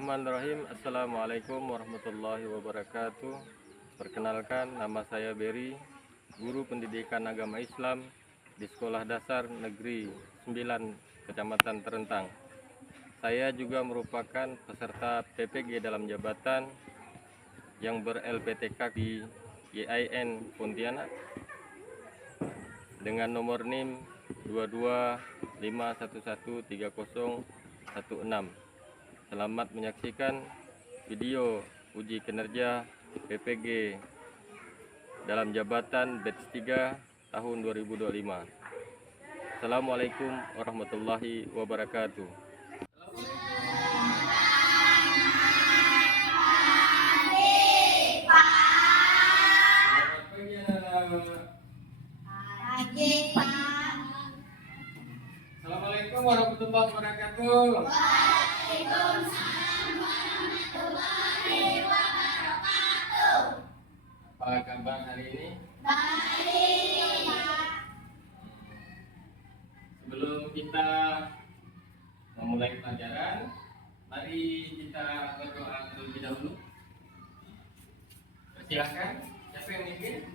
Bismillahirrahmanirrahim. Assalamualaikum warahmatullahi wabarakatuh. Perkenalkan, nama saya Berry, guru pendidikan agama Islam di Sekolah Dasar Negeri 9 Kecamatan Terentang. Saya juga merupakan peserta PPG dalam jabatan yang ber-LPTK di YIN Pontianak dengan nomor NIM 225113016. Selamat menyaksikan video uji kinerja PPG dalam jabatan batch 3 tahun 2025. Assalamualaikum warahmatullahi wabarakatuh. Assalamualaikum warahmatullahi wabarakatuh. Waalaikumsalam warahmatullahi wabarakatuh. Apa kabar hari ini? Baik. Sebelum kita memulai pelajaran, mari kita berdoa terlebih dahulu. Silakan, siapa yang mimpin?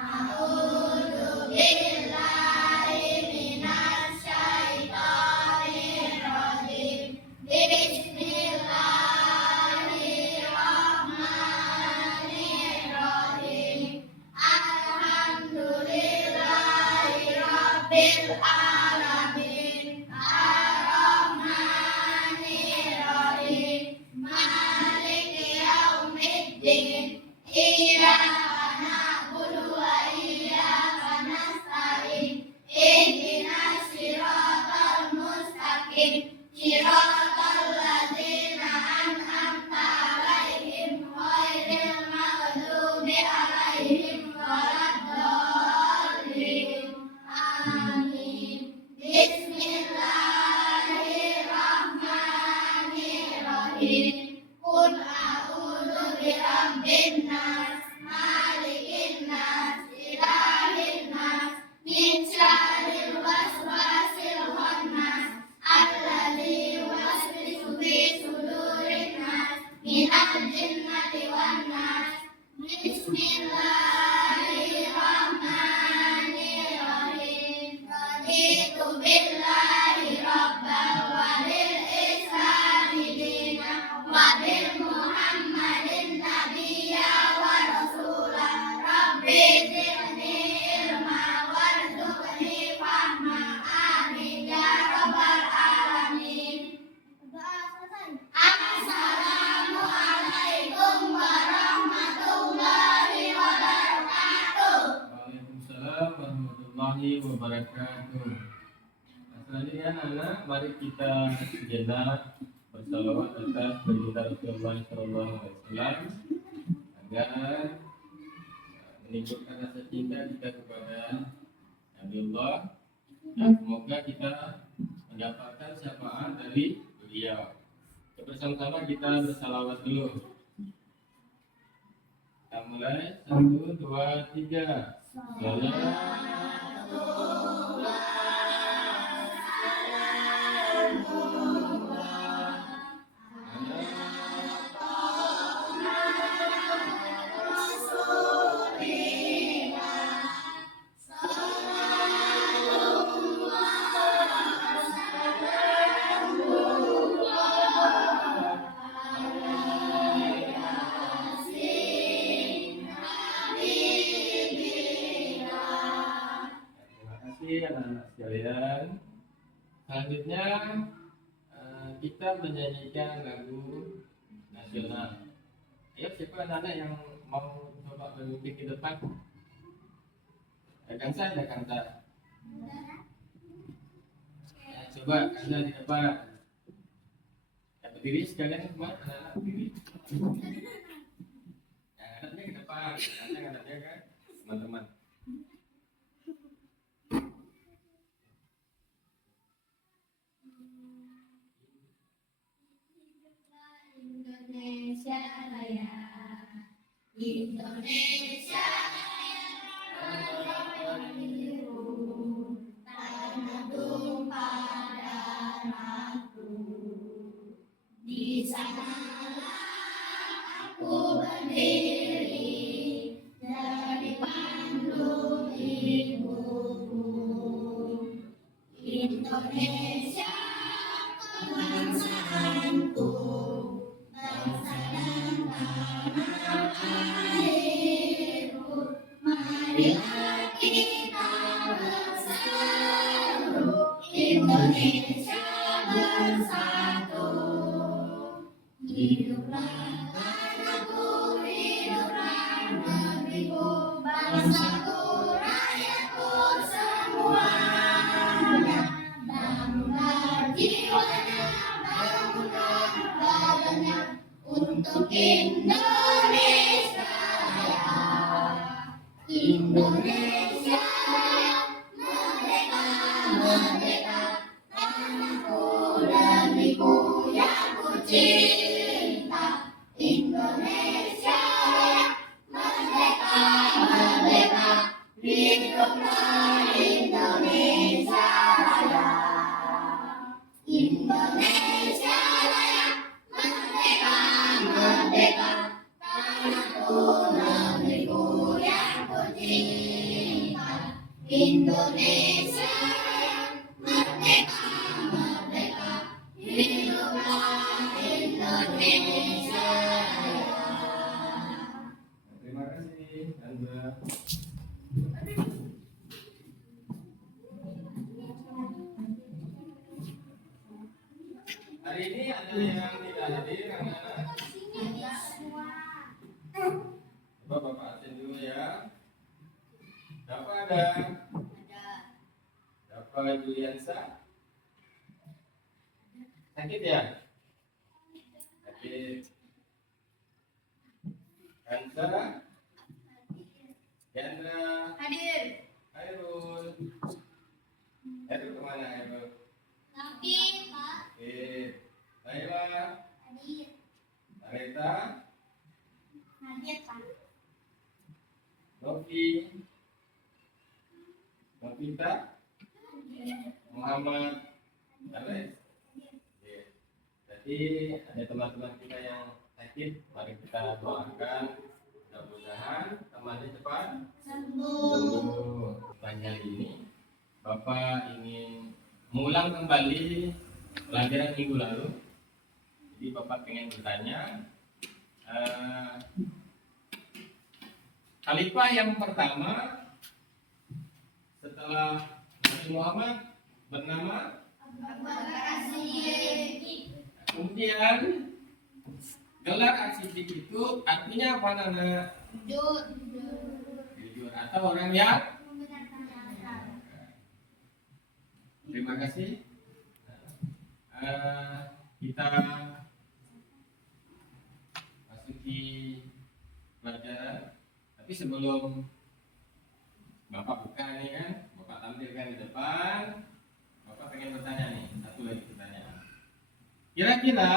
A'udzu billahi minasy syaithanir rajim. Bismillahirrahmanirrahim. Alhamdulillahi rabbil alamin. Ar-Rahmanir Rahim. Maliki yaumiddin. Iyyaka na'budu wa iyyaka nasta'in. Ihdinas siratal mustaqim. Siratal ladzina an'amta 'alaihim ghairil maghdubi 'alaihim waladdallin. Amin. Bismillahirrahmanirrahim. Qul a'udzu birabbin nas, malikin nas, ilahin nas, min syarril waswasil khannas, alladzi yuwaswisu fi sudurin nas, minal jinnati wan nas. Bismillahirrahmanirrahim. Raditu billahi rabban wa bil islami dinan wa bil Muhammadin nabiyya wa rasula. Rabbi zidni ilma warzuqni fahma. Amin ya rabbal alamin. Assalamualaikum warahmatullahi wabarakatuh. Waalaikumsalam warahmatullahi wabarakatuh. Selanjutnya anak, mari kita sejenak bersalawat atas baginda Rasulullah SAW agar menimbulkan rasa cinta kita kepada Nabiullah, dan semoga kita mendapatkan syafaat dari beliau. Bersama-sama kita bersalawat dulu. Kita mulai 1, 2, 3. Anak-anak sekalian, selanjutnya kita menyanyikan lagu nasional. Ayo, siapa anak-anak yang mau coba berhenti ke depan? Kansa, ada Kansa. Ya, coba Kansa di depan. Ya, berdiri sekalian, semua anak-anak berdiri. Ya, anaknya ke depan, anaknya kan, teman-teman. Indonesia Raya, Indonesia Raya, Indonesia kebangsaanku, bangsa dan tanah airku. Marilah kita berseru, Indonesia bersatu. Hiduplah tanahku, hiduplah negeriku, bangsaku, rakyatku semuanya. Bangunlah jiwanya, bangunlah badannya untuk Indonesia Raya. Indonesia Raya, merdeka, merdeka, tanahku, negeriku yang ku cinta. Indonesia Raya, merdeka, merdeka, hiduplah Indonesia Raya. Indonesia Raya, merdeka, merdeka, tanahku, negeriku yang ku cinta. Indonesia Raya, merdeka, merdeka, hiduplah Indonesia Raya. Terima kasih, Anda. Hari ini ada yang tidak hadir, anak-anak? Coba Bapak absen dulu ya. Siapa ada? Siapa Juliansa? Sakit ya? Sakit. Kansa? Chandra? Hadir. Hairul? Hairul kemana Hairul? Nabi, Pak. Oke. Laila? Hadir. Areta? Hadir, Pak. Novi? Novita? Muhammad? Alex? Oke. Jadi ada teman-teman kita yang sakit, mari kita doakan. Mudah-mudahan temannya cepat Sembuh. sembuh. Pertanyaan ini, Bapak ingin mengulang kembali pelajaran minggu lalu. Jadi Bapak ingin bertanya, khalifah yang pertama setelah Nabi Muhammad bernama, Abu Bakar As-Siddiq. kemudian gelar As-Siddiq itu artinya apa Nana? Jujur atau orang yang. Terima kasih. Kita masuki pelajaran. Tapi sebelum Bapak buka nih kan, Bapak tampilkan di depan. Bapak pengen bertanya nih, satu lagi pertanyaan. Kira-kira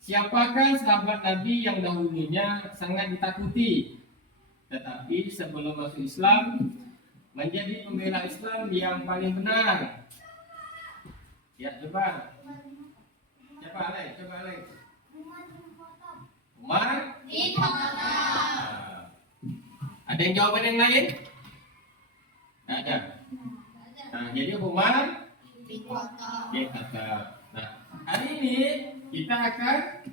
siapakah sahabat Nabi yang dahulunya sangat ditakuti, tetapi sebelum masuk Islam menjadi pembela Islam yang paling benar? Ya, coba. Siapa Alex? Coba Alex. Umar Bin Khattab. Ada yang jawaban yang lain? Nggak ada. Nah, jadi Umar Bin Khattab. bin Khattab. Nah, hari ini kita akan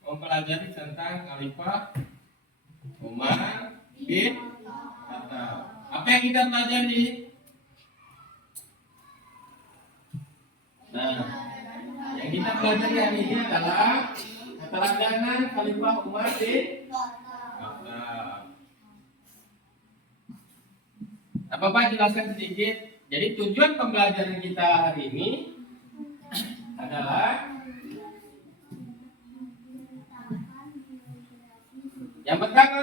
mempelajari tentang Khalifah Umar bin Khattab. Apa yang kita pelajari? Nah, yang kita pelajari hari ini adalah keteladanan Khalifah Umar bin Khattab. Nah, Bapak jelaskan sedikit. Jadi tujuan pembelajaran kita hari ini adalah yang pertama,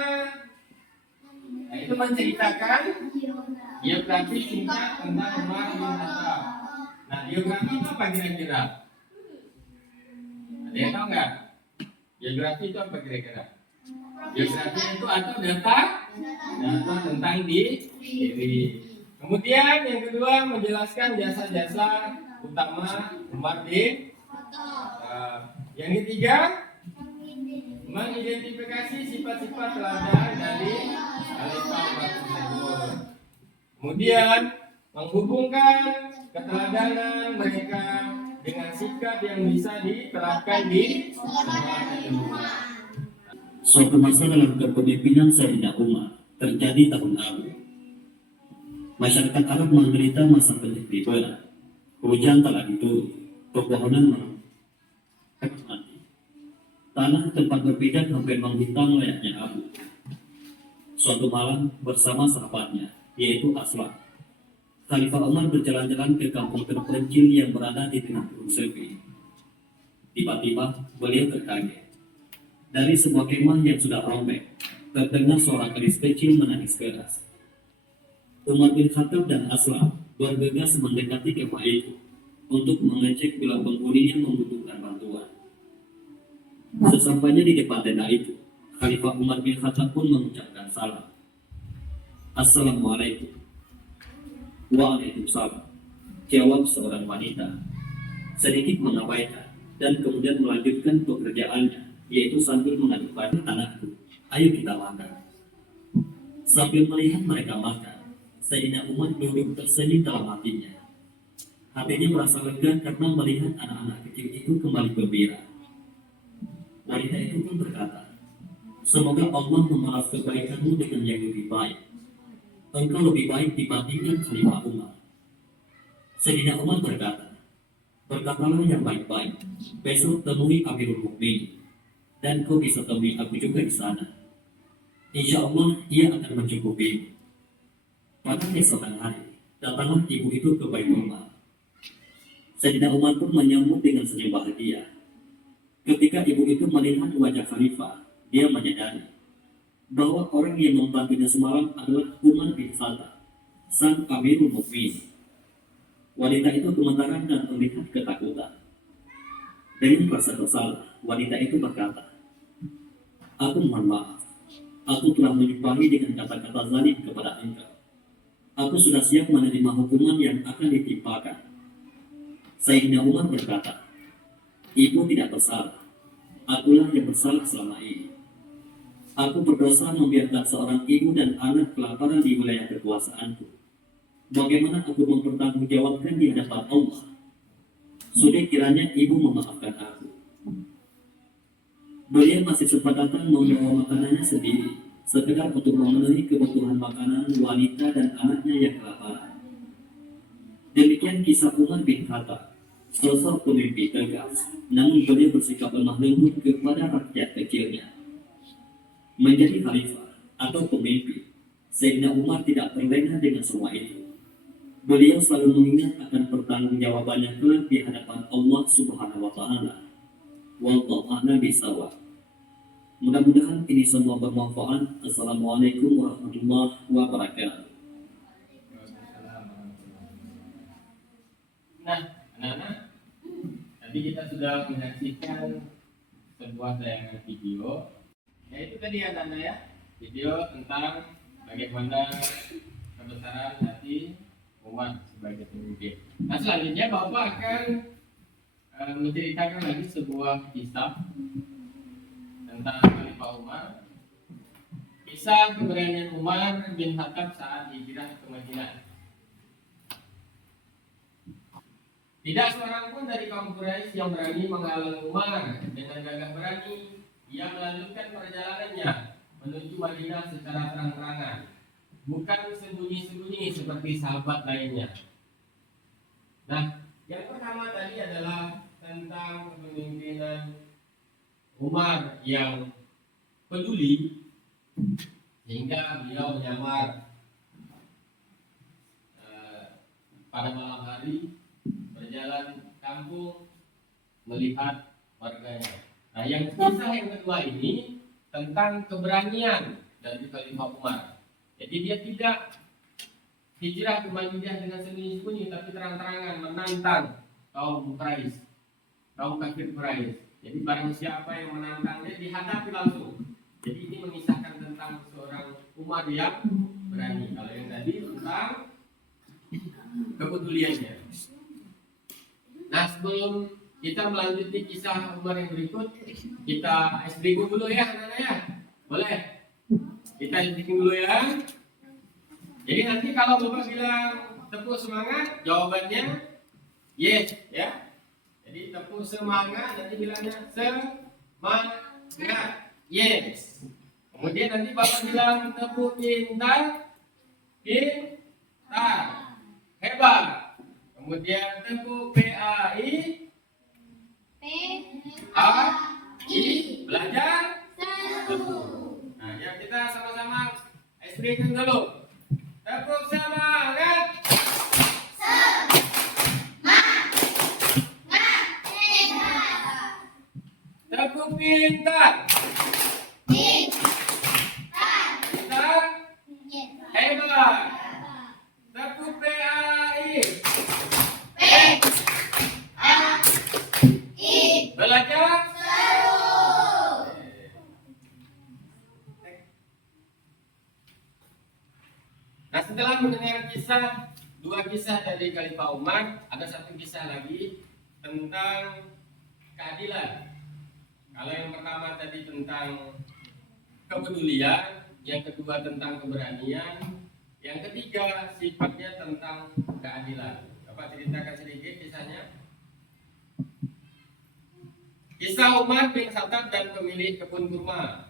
yaitu menceritakan biografi singkat tentang Umar bin Khattab. Nah, biografi itu apa kira-kira? Ada yang tahu nggak? Biografi itu apa kira-kira? Biografi itu atau data tentang diri. Kemudian yang kedua menjelaskan jasa-jasa utama Umar bin Khattab. Yang ketiga mengidentifikasi sifat-sifat teladan dari Khalifah Umar tersebut. Kemudian menghubungkan keteladanan mereka dengan sikap yang bisa diterapkan di sekolah. Suatu masa dalam kepemimpinan Sayyidina Umar terjadi tahun lalu. Masyarakat Arab menderita masa penyetipan. Hujan tak lagi turun, pepohonan mati. Tanah tempat berpijak hampir menghitam layaknya abu. Suatu malam bersama sahabatnya, yaitu Aslam, Khalifah Umar berjalan-jalan ke kampung terpencil yang berada di tengah gunung sepi. Tiba-tiba beliau terkaget. Dari sebuah kemah yang sudah robek, terdengar suara gadis kecil menangis keras. Umar bin Khattab dan Aslam bergegas mendekati kemah itu untuk mengecek bila penghuninya membutuhkan bantuan. Sesampainya di depan tenda itu, Khalifah Umar bin Khattab pun mengucapkan salam. Assalamualaikum. Waalaikumsalam, jawab seorang wanita, sedikit mengabaikan dan kemudian melanjutkan pekerjaannya, yaitu sambil mengaduk pada anakku, ayo kita makan. Sambil melihat mereka makan, Sayyidina Umar duduk tersenyum dalam hatinya. Hatinya merasa lega karena melihat anak-anak kecil itu kembali gembira. Wanita itu pun berkata, semoga Allah membalas kebaikanmu dengan yang lebih baik. Engkau lebih baik dibandingkan Khalifah Umar. Sayyidina Umar berkata, berkatalah yang baik-baik, besok temui Amirul Mukminin, dan kau bisa temui aku juga di sana. Insya Allah ia akan mencukupimu. Pada keesokan hari, datanglah ibu itu ke Baitul Mal. Sayyidina Umar pun menyambut dengan senyum bahagia. Ketika ibu itu melihat wajah Khalifah, dia menyadari bahwa orang yang membantunya semalam adalah Umar bin Khattab, sang Amirul Mukminin. Wanita itu gemetaran dan terlihat ketakutan. Dengan rasa bersalah, wanita itu berkata, aku mohon maaf, aku telah menyumpahi dengan kata-kata zalim kepada engkau. Aku sudah siap menerima hukuman yang akan ditimpakan. Sayyidina Umar berkata, ibu tidak bersalah, akulah yang bersalah selama ini. Aku berdosa membiarkan seorang ibu dan anak kelaparan di wilayah kekuasaanku. Bagaimana aku mempertanggungjawabkan di hadapan Allah? Sudah kiranya ibu memaafkan aku. Beliau masih sempat datang membawa makanannya sendiri, sekedar untuk memenuhi kebutuhan makanan wanita dan anaknya yang kelaparan. Demikian kisah Umar bin Khattab, sosok pemimpin tegas, namun beliau bersikap lemah lembut kepada rakyat kecilnya. Menjadi khalifah atau pemimpin, Sayyidina Umar tidak terlena dengan semua itu. Beliau selalu mengingat akan pertanggungjawabannya kelak di hadapan Allah Subhanahu wa Ta'ala. Wallahu a'lam bishawab. Mudah-mudahan ini semua bermanfaat. Assalamualaikum warahmatullahi wabarakatuh. Nah, anak-anak, tadi kita sudah menyaksikan sebuah tayangan video, yaitu tadi anak-anak ya, video tentang bagaimana kebesaran hati Umar sebagai pemimpin. Nah, selanjutnya Bapak akan menceritakan lagi sebuah kisah tentang Khalifah Umar, kisah keberanian Umar bin Khattab saat hijrah ke Madinah. Tidak seorang pun dari kaum Quraisy yang berani menghalang Umar. Dengan gagah berani, ia melanjutkan perjalanannya menuju Madinah secara terang-terangan, bukan sembunyi-sembunyi seperti sahabat lainnya. Nah, yang pertama tadi adalah tentang kepemimpinan Umar yang peduli, sehingga beliau menyamar pada malam hari, berjalan kampung melihat warganya. Nah, yang kisah yang kedua ini tentang keberanian dari Khalifah Umar. Jadi dia tidak hijrah ke Madinah dengan sembunyi-sembunyi, tapi terang-terangan menantang kaum Quraisy, kaum kafir Quraisy. Jadi barang siapa yang menantang dia dihadapi langsung. Jadi ini mengisahkan tentang seorang Umar yang berani. Kalau yang tadi tentang kepeduliannya. Nah, sebelum kita melanjutkan kisah Umar yang berikut, kita SDG dulu ya anak-anak ya. Boleh? Kita SDG dulu ya. Jadi nanti kalau Bapak bilang tepuk semangat, jawabannya yes, ya. Jadi tepuk semangat, nanti bilangnya semangat, yes. Kemudian nanti Bapak bilang tepuk pintar, pintar, hebat. Kemudian tepuk PAI, belajar. Nah, ya kita sama-sama explain dulu. Tepuk semangat. Tepuk pintar. Pintar, hebat. Tepuk PAI. Belajar. Nah, setelah mendengar dua kisah dari Khalifah Umar, ada satu kisah lagi tentang keadilan. Kalau yang pertama tadi tentang kepedulian, yang kedua tentang keberanian, yang ketiga sifatnya tentang keadilan. Bapak ceritakan sedikit kisahnya. Kisah Umar bin Khattab dan pemilik kebun kurma.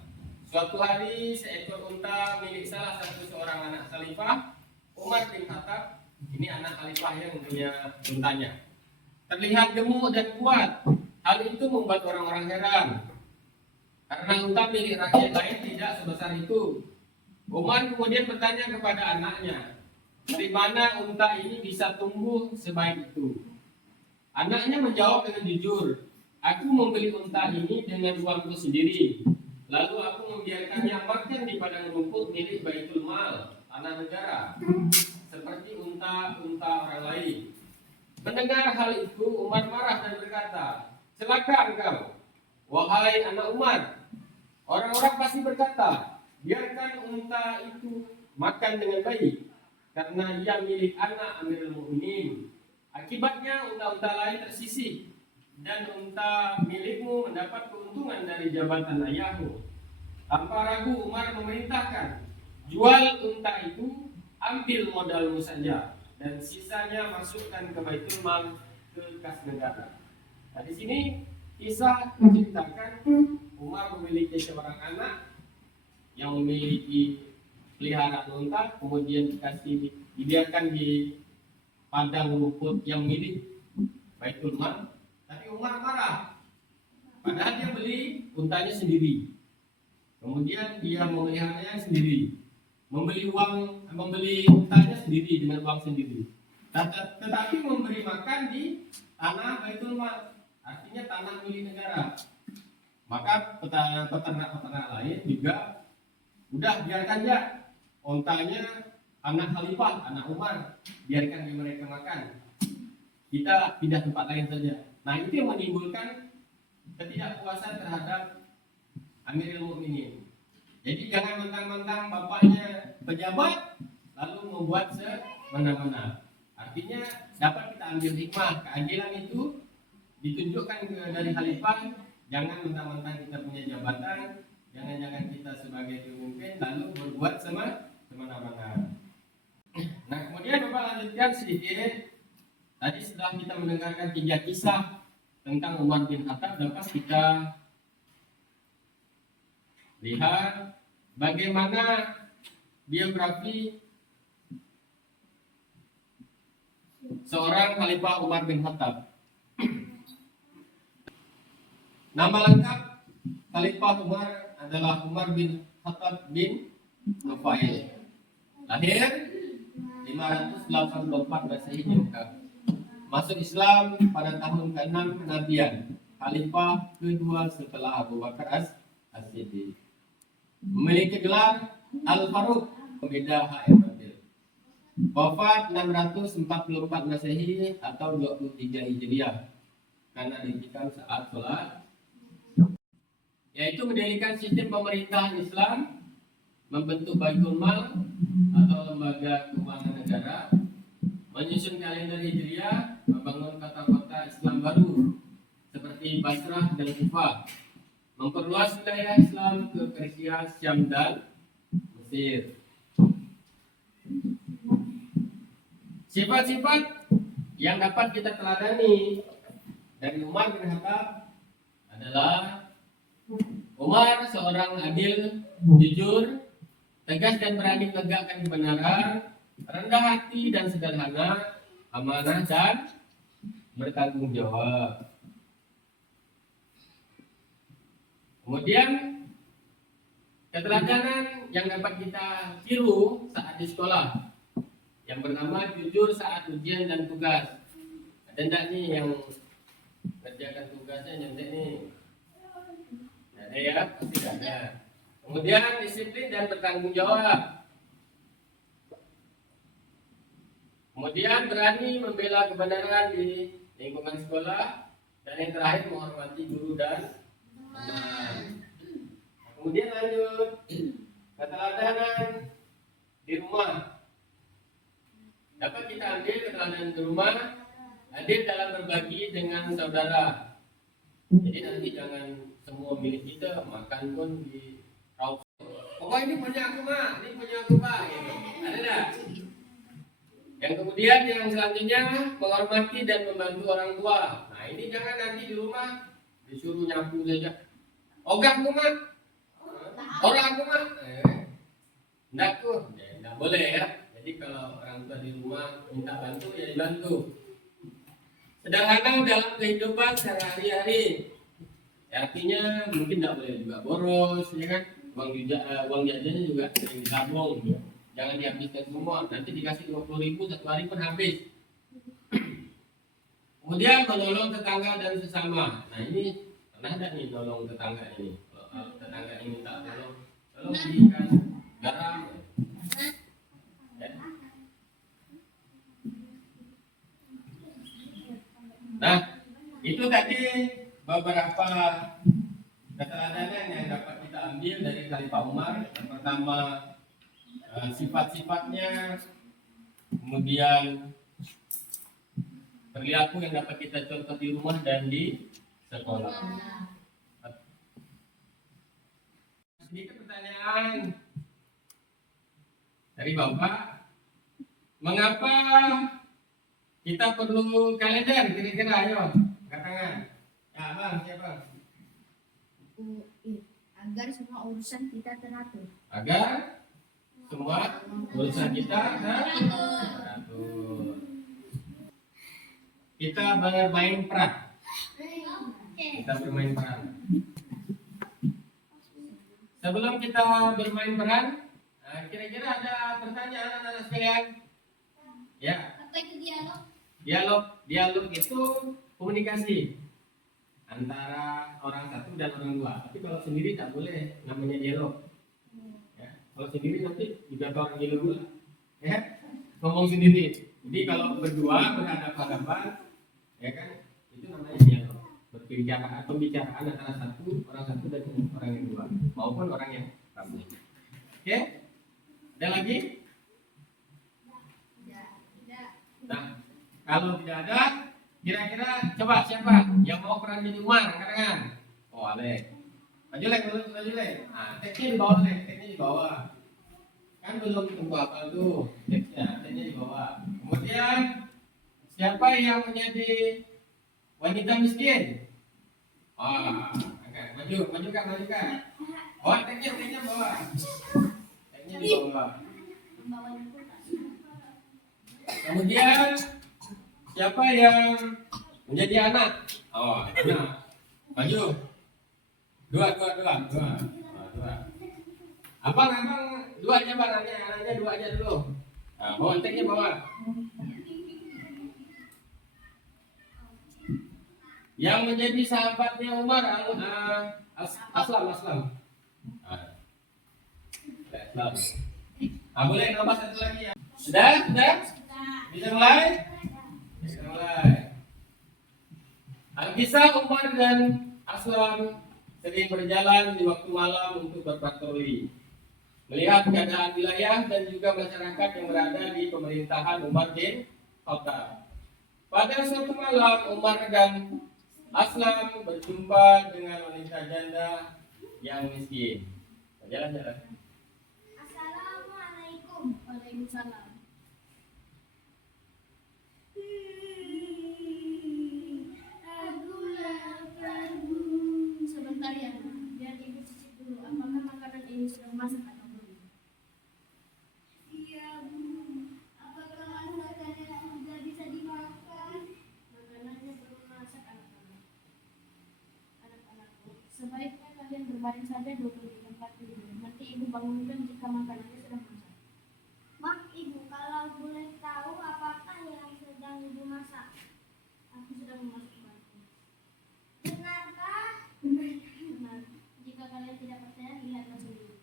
Suatu hari seekor unta milik salah satu seorang anak khalifah, Umar bin Khattab, ini anak khalifah yang punya untanya, terlihat gemuk dan kuat. Hal itu membuat orang-orang heran, karena unta milik rakyat lain tidak sebesar itu. Umar kemudian bertanya kepada anaknya, dari mana unta ini bisa tumbuh sebaik itu? Anaknya menjawab dengan jujur, aku membeli unta ini dengan uangku sendiri. Lalu aku membiarkannya makan di padang rumput milik Baitul Mal, tanah negara, seperti unta-unta orang lain. Mendengar hal itu, Umar marah dan berkata, celaka engkau, wahai anak Umar. Orang-orang pasti berkata, biarkan unta itu makan dengan baik, karena ia milik anak Amirul Mukminin. Akibatnya unta-unta lain tersisih, dan unta milikmu mendapat keuntungan dari jabatan ayahmu. Tanpa ragu Umar memerintahkan, jual unta itu, ambil modalmu saja, dan sisanya masukkan ke Baitul Mal, ke kas negara. Nah, di sini kisah menceritakan Umar memiliki seorang anak yang memiliki peliharaan unta, kemudian dibiarkan di padang rumput yang milik Baitul Mal. Tapi Umar marah, padahal dia beli untanya sendiri, kemudian dia memeliharanya sendiri, membeli untanya sendiri dengan uang sendiri. Tetapi memberi makan di tanah Baitul Mal, artinya tanah milik negara. Maka peternak-peternak lain juga udah biarkan ya untanya anak khalifah, anak Umar, biarkan mereka makan. Kita pindah tempat lain saja. Nah, itu yang menimbulkan ketidakpuasan terhadap Amirul Mukminin. Jadi jangan mentang-mentang bapaknya pejabat lalu membuat semena-mena. Artinya dapat kita ambil hikmah, keadilan itu ditunjukkan dari khalifah. Jangan mentang-mentang kita punya jabatan, jangan-jangan kita sebagai pemimpin lalu berbuat semena-mena. Nah, kemudian Bapak lanjutkan sedikit. Tadi setelah kita mendengarkan 3 kisah tentang Umar bin Khattab, dapat kita lihat bagaimana biografi seorang Khalifah Umar bin Khattab. Nama lengkap Khalifah Umar adalah Umar bin Khattab bin Nufail. Lahir 584 Masehi di Mekah. Masuk Islam pada tahun ke-6 kenabian, Khalifah kedua setelah Abu Bakar As-Siddiq. Memiliki gelar Al-Faruq, pembeda HM Adil. Wafat 644 Masehi atau 23 Hijriah, karena ditikam saat sholat, yaitu mendirikan sistem pemerintahan Islam, membentuk Baitul Mal atau lembaga keuangan negara, menyusun kalender Hijriah, membangun kota-kota Islam baru seperti Basrah dan Kufah, memperluas wilayah Islam ke Persia, Syam dan Mesir. Sifat-sifat yang dapat kita teladani dari Umar bin Khattab adalah Umar seorang adil, jujur, tegas dan berani menegakkan kebenaran, rendah hati dan sederhana, amanah dan bertanggung jawab. Kemudian keteladanan yang dapat kita tiru saat di sekolah, yang bernama jujur saat ujian dan tugas. Ada enggak nih yang kerjakan tugasnya nyontek nih? Ada ya, pasti ada. Kemudian disiplin dan bertanggung jawab. Kemudian berani membela kebenaran di lingkungan sekolah, dan yang terakhir menghormati guru dan teman. Kemudian lanjut keteladanan di rumah. Dapat kita ambil keteladanan di rumah, hadir dalam berbagi dengan saudara. Jadi nanti jangan semua milik kita, makan pun di raup. Pokoknya ini punya aku mah, ini punya aku pak. Ada tak? Yang kemudian yang selanjutnya menghormati dan membantu orang tua. Nah ini jangan nanti di rumah disuruh nyapu saja. Ogah aku mah, orang aku mah, enggak tuh, enggak boleh ya. Jadi kalau orang tua di rumah minta bantu ya dibantu. Sederhana dalam kehidupan sehari-hari. Ya, artinya mungkin tidak boleh juga boros, ya kan? Uang jajannya juga sering ditabung. Jangan dihabiskan semua. Nanti dikasih 20.000 satu hari pun habis. Kemudian menolong tetangga dan sesama. Nah ini pernah ada nih nolong tetangga ini. Kalau tetangga ini tak tolong belikan garam. Ya. Nah itu tadi beberapa keteladanan yang dapat kita ambil dari Khalifah Umar. Yang pertama sifat-sifatnya, kemudian perilaku yang dapat kita contoh di rumah dan di sekolah. Sedikit pertanyaan dari Bapak, mengapa kita perlu kalender? Kira-kira ayo, angkat tangan. Ya bang, siapa? Agar semua urusan kita teratur. Agar semua urusan kita teratur. Kita bermain peran. Kita bermain peran. Sebelum kita bermain peran, kira-kira ada pertanyaan anak-anak sekalian? Ya. Apa itu dialog? Dialog itu komunikasi antara orang satu dan orang dua. Tapi kalau sendiri tak boleh namanya dialog. Ya. Kalau sendiri nanti juga orang gila pula. Ya. Ngomong sendiri. Jadi kalau berdua berhadapan-hadapan, ya kan, itu namanya dialog. Pembicaraan antara orang satu dan orang yang dua, maupun orang yang ramai. Oke? Ada lagi? Nah, kalau tidak ada, kira-kira coba siapa yang mau peran jadi Umar? Angkat tangan. Oh, Alek. Maju lek. Nah, teksnya di bawah, teksnya di bawah. Kan belum tentu apa tuh teksnya di bawah. Kemudian siapa yang menjadi wanita miskin? Maju kan. Oh, teksnya bawah. Teksnya di bawah. Kemudian siapa yang menjadi anak? Oh, anak. Maju. Dua. Abang, dua aja bang, anaknya dua aja dulu. Nah, bawa teksnya bawa. Yang menjadi sahabatnya Umar Aslam. Aslam. Boleh nambah satu lagi ya. Sudah? Bisa mulai? Kisah Umar dan Aslam sering berjalan di waktu malam untuk berpatroli, melihat keadaan wilayah dan juga masyarakat yang berada di pemerintahan Umar bin Khattab. Pada suatu malam, Umar dan Aslam berjumpa dengan wanita janda yang miskin. Jalan. Assalamualaikum. Waalaikumsalam. biarin saja dulu di tempat tidur. Nanti ibu bangunkan jika makanannya sudah masak. Maaf ibu, kalau boleh tahu apakah yang sedang ibu masak? Aku sedang memasak batu. Benarkah? Benar. Jika kalian tidak percaya, lihatlah sendiri.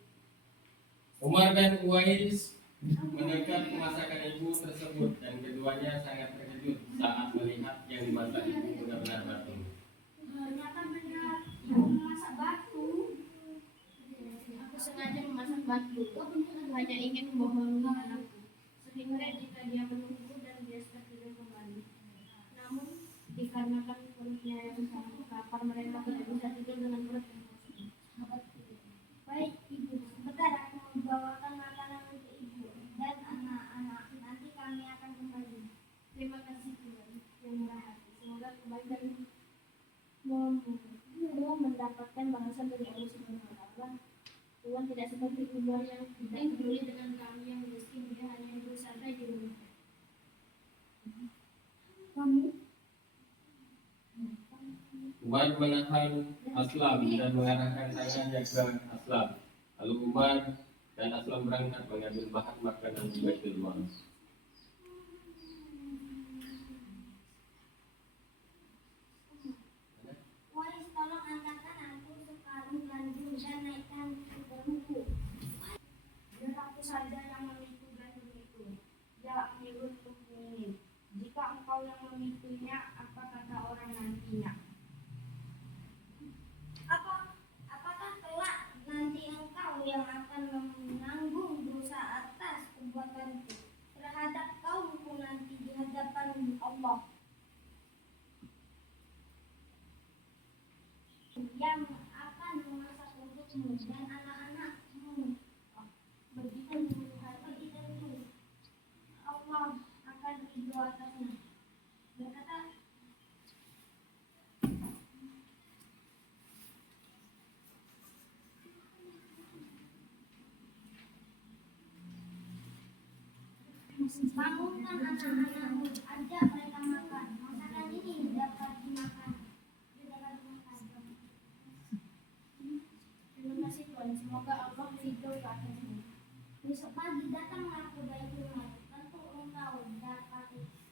Umar dan Uwais mendekat masakan ibu tersebut dan keduanya sangat terkejut saat melihat yang dimasak itu benar-benar batu. Ternyata benar ibu memasak batu. Aku sengaja memasak batu, hanya ingin membohongi anakku, sehingga jika dia menunggu dan dia sudah tidur kembali. Namun, dikarenakan perutnya yang sangat lapar, mereka tidak bisa tidur dengan perut yang kosong. Baik ibu, sebentar aku membawakan makanan untuk ibu dan anak-anak. Nanti kami akan kembali. Terima kasih Tuhan yang murah hati. Semoga kebaikanmu mendapatkan balasan dari Allah Subhanahu wa Ta'ala. Tuhan tidak seperti Umar yang tidak peduli dengan kami yang miskin, dia hanya bersantai di rumah. Umar menahan Aslam dan mengarahkan tangannya ke Aslam. Lalu Umar dan Aslam berangkat mengambil bahan makanan di Baitul Mal. Wais, tolong antarkan aku sekarang gandum dan naikkan kudaku. Biar aku saja yang memikul gandum itu. Ya Amirul Mukminin, jika engkau yang memikulnya, apa kata orang nantinya? Apakah kelak nanti engkau yang akan menanggung dosa atas perbuatanku terhadap kaumku nanti di hadapan Allah? Yang akan memasak untukmu dan anak-anakmu. Begitu hati tentu Allah akan ridho atasnya. Berkata bangunkan anak-anakmu, ajak mereka makan. Masakan ini dapat dimakan. Terima kasih Tuhan, semoga Allah ridho ke atasmu. Besok pagi datanglah ke Baitul Mal. Tentu engkau dapat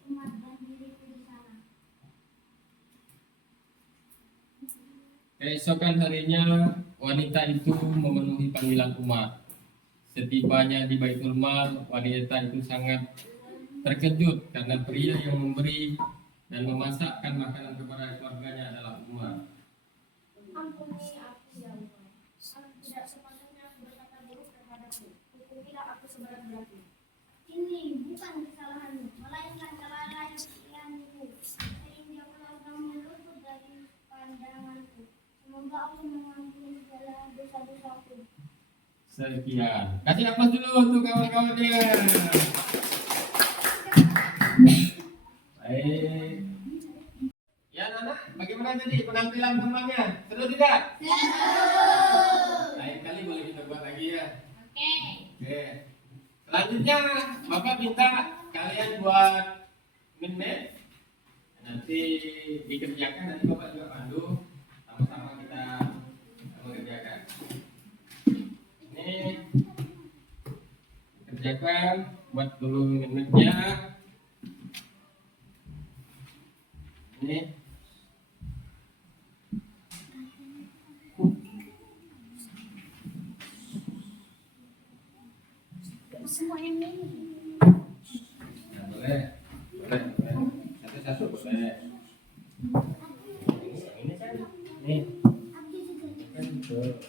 umat dan diriku di sana. Keesokan harinya, wanita itu memenuhi panggilan Umar. Setibanya di Baitul Mal, wanita itu sangat terkejut karena pria yang memberi dan memasakkan makanan kepada keluarganya adalah Umar. Ampuni aku ya Allah. Tidak sepatutnya aku berkata buruk terhadapmu. Hukumilah aku seberat-beratnya. Ini bukan kesalahanmu, melainkan kelalaianmu, sehingga keluargamu luput dari pandanganku. Semoga Allah mengampuni segala dosa-dosaku. Sekian. Kasih aplaus dulu untuk kawan-kawannya. Baik. Ya Nana, bagaimana tadi penampilan temannya? Seru tidak? Lain kali boleh kita buat lagi ya. Oke. Oke. Selanjutnya Bapak minta kalian buat meme. Nanti dikerjakan, nanti Bapak juga pandu. Sama-sama kita mengerjakan. Ini kerjakan, buat dulu meme-nya. Ini Semua yang ini. ya, boleh. Satu-satu boleh. Ini kan, nih. Kan tuh.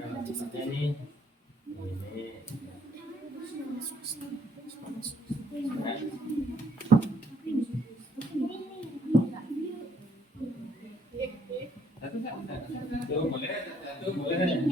Kalau tempatnya nih, ini. Satu boleh, satu boleh.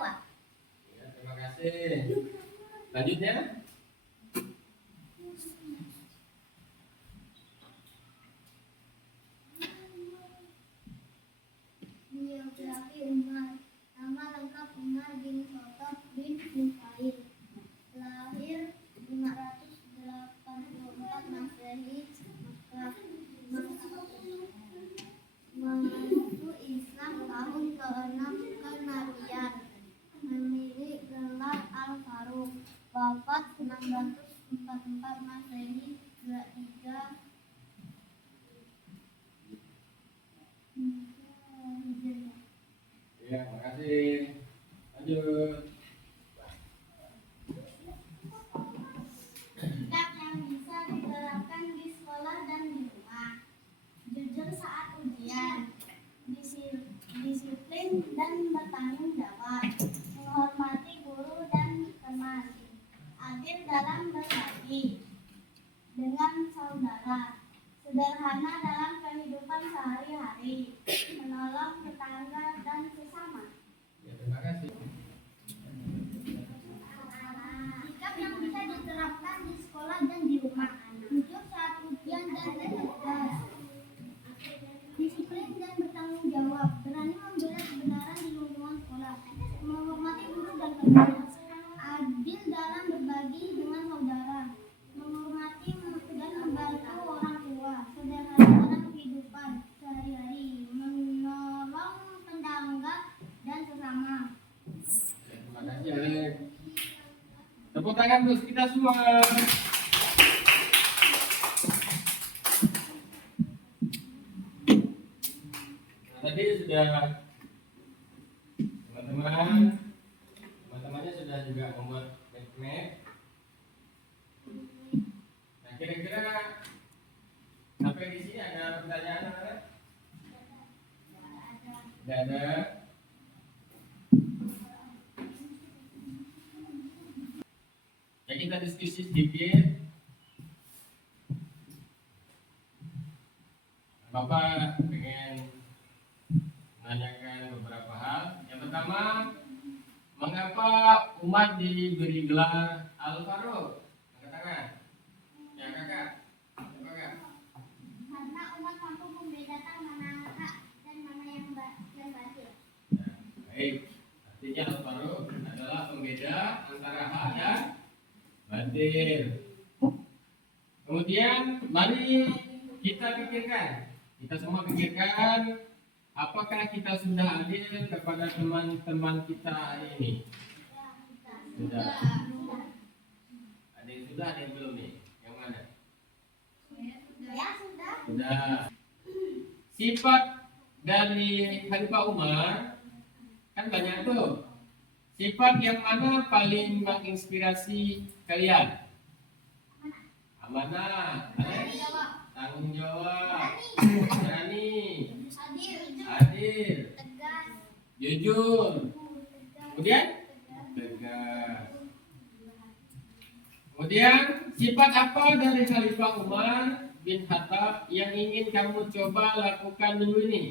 jawab. Ya, terima kasih. Lanjutnya. Biografi Umar. Nama lengkap Umar bin Khattab bin Nufail. Lahir 584 Masehi, Makkah. Masuk Islam tahun ke-6 Kenabian. Memilih gelar Al-Faruq. Wafat 644 Masehi, 3 Ya, terima kasih. Lanjut. Sikap yang bisa diterapkan di sekolah dan di rumah. Jujur saat ujian. Disiplin dan bertanggung jawab. Menghormati guru dan teman. Adil dalam berbagi dengan saudara. Sederhana dalam kehidupan sehari-hari. Menolong tetangga dan sesama. Ya, terima kasih. Sikap yang bisa diterapkan di sekolah dan di rumah. Jujur saat ujian dan cerdas. Disiplin dan bertanggung jawab. Berani membela kebenaran di lingkungan sekolah. Menghormati guru dan teman. Adil dalam berbagi dengan saudara. Menghormati dan membantu orang tua. Sederhana dalam kehidupan sehari-hari. Menolong tetangga dan sesama. Ya, terima kasih, Alek. Tepuk tangan untuk kita semua. Tadi sudah teman-temannya sudah juga membuat map. Nah, kira-kira sampai di sini ada pertanyaan apa? Tidak ada. Ya, kita diskusi sedikit. Bapak pengen menanyakan beberapa hal. Yang pertama, mengapa umat diberi gelar Al-Faruq? Angkat tangan. Ya, kakak. Coba, Kak. Karena umat mampu membedakan mana hak dan mana yang batil. Ya, baik. Artinya Al-Faruq adalah pembeda antara hak dan batil. Kemudian, mari kita pikirkan. Kita semua pikirkan, apakah kita sudah adil kepada teman-teman kita hari ini? Sudah. Ada yang sudah, ada yang belum nih? Yang mana? Ya sudah. Sudah. Sifat dari Khalifah Umar kan banyak tuh. Sifat yang mana paling menginspirasi kalian? Amanah, tanggung jawab, berani, adil, Tegas. jujur, kemudian tegas. Kemudian sifat apa dari Khalifah Umar bin Khattab yang ingin kamu coba lakukan minggu ini?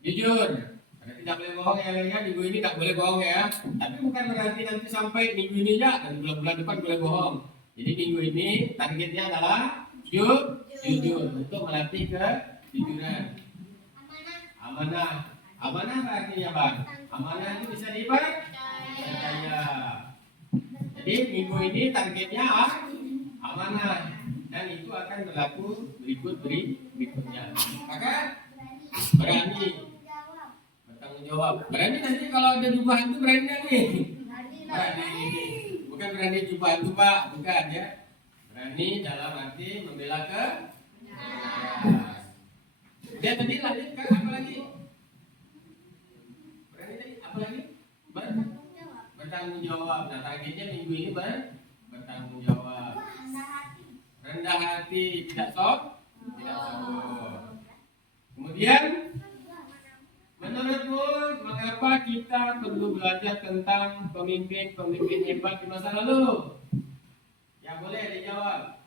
Jujur. Berarti tidak boleh bohong ya, minggu ini tak boleh bohong ya. Tapi bukan berarti nanti sampai minggu ini ya, dan bulan-bulan depan boleh bohong. Jadi minggu ini targetnya adalah jujur untuk melatih kejujuran. Amanah. Amanah apa artinya, Bang? Amanah itu bisa dipercaya. Jadi minggu ini targetnya amanah, dan itu akan berlaku berikutnya. Maka berani bertanggung jawab. Berani nanti kalau ada jubah itu berani nggak nih? Berani. Bukan berani jubah itu, Pak, bukan ya. Berani dalam arti membela kebenaran. Dia tadi lanjut ke apa lagi? Berani tadi apa lagi? Bertanggung jawab. Nah, targetnya minggu ini bertanggung jawab. Rendah hati, tidak sombong. Kemudian, menurutmu mengapa kita perlu belajar tentang pemimpin hebat di masa lalu? Ya, boleh dijawab.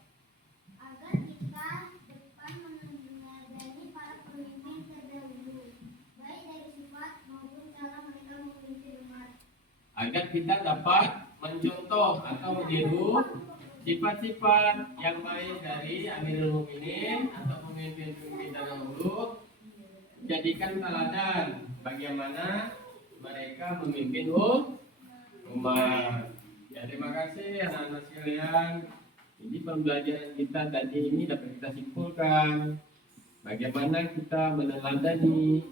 Agar kita depan meneladani para pemimpin terdahulu, baik dari sifat maupun cara mereka memimpin agar kita dapat mencontoh atau meniru sifat-sifat yang baik dari Amirul Mukminin atau pemimpin-pemimpin terdahulu, jadikan teladan bagaimana mereka memimpin umat. Ya, terima kasih anak-anak sekalian. Jadi pembelajaran kita tadi ini dapat kita simpulkan bagaimana kita meneladani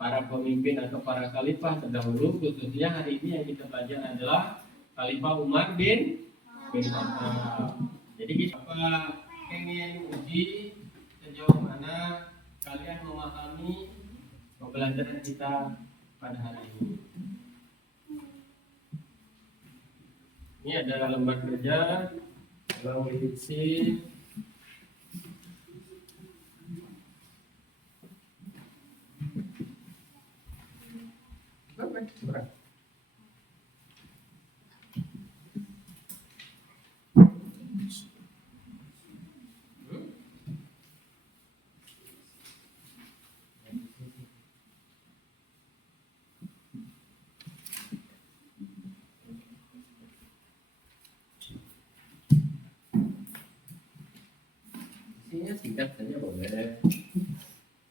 para pemimpin atau para khalifah terdahulu. Khususnya hari ini yang kita belajar adalah Khalifah Umar bin Khattab. Jadi kita ingin uji sejauh mana kalian memahami pembelajaran kita pada hari ini. Ini adalah lembar kerja, ruang diksi. Berapa? Isinya singkat saja boleh.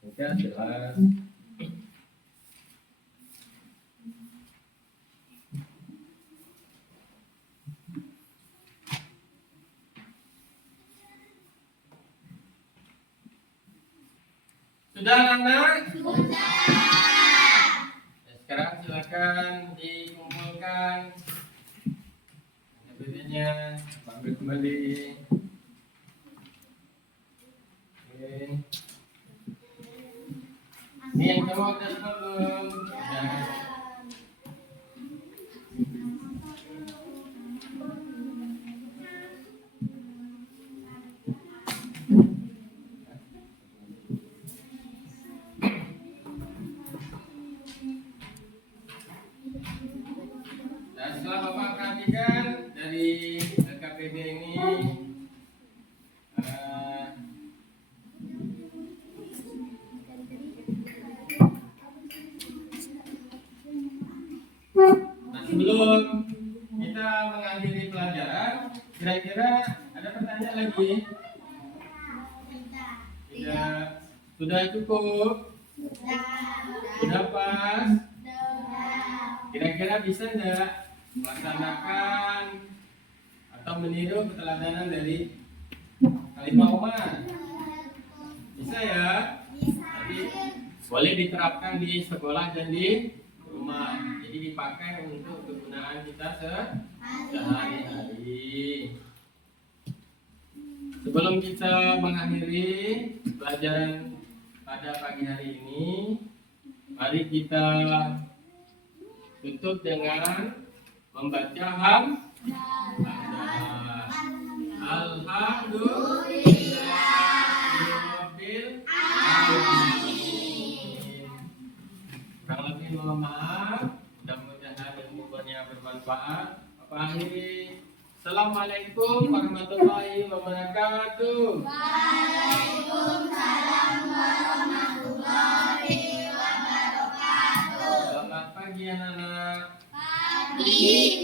Singkat jelas. Sudah anak? Sudah. Sekarang silakan dikumpulkan KTP-nya, ambil kembali. Oke. Ini yang kamu udah belum? Ya. Dan setelah Bapak perhatikan dari LKPD ini, nah sebelum kita mengakhiri pelajaran, kira-kira ada pertanyaan lagi? Tidak. Sudah cukup? Sudah pas? Kira-kira bisa enggak melaksanakan atau meniru keteladanan dari Khalifah Umar? Bisa ya? Jadi boleh diterapkan di sekolah dan di rumah. Jadi dipakai untuk kegunaan kita sehari-hari. Sebelum kita mengakhiri pelajaran pada pagi hari ini, mari kita tutup dengan membaca hamdalah. Alhamdulillahirabbil alamin. Kurang lebih mohon maaf. Mudah-mudahan ilmunya bermanfaat. Apa akhiri? Assalamualaikum warahmatullahi wabarakatuh. Waalaikumsalam warahmatullahi wabarakatuh. Selamat pagi anak-anak. Pagi.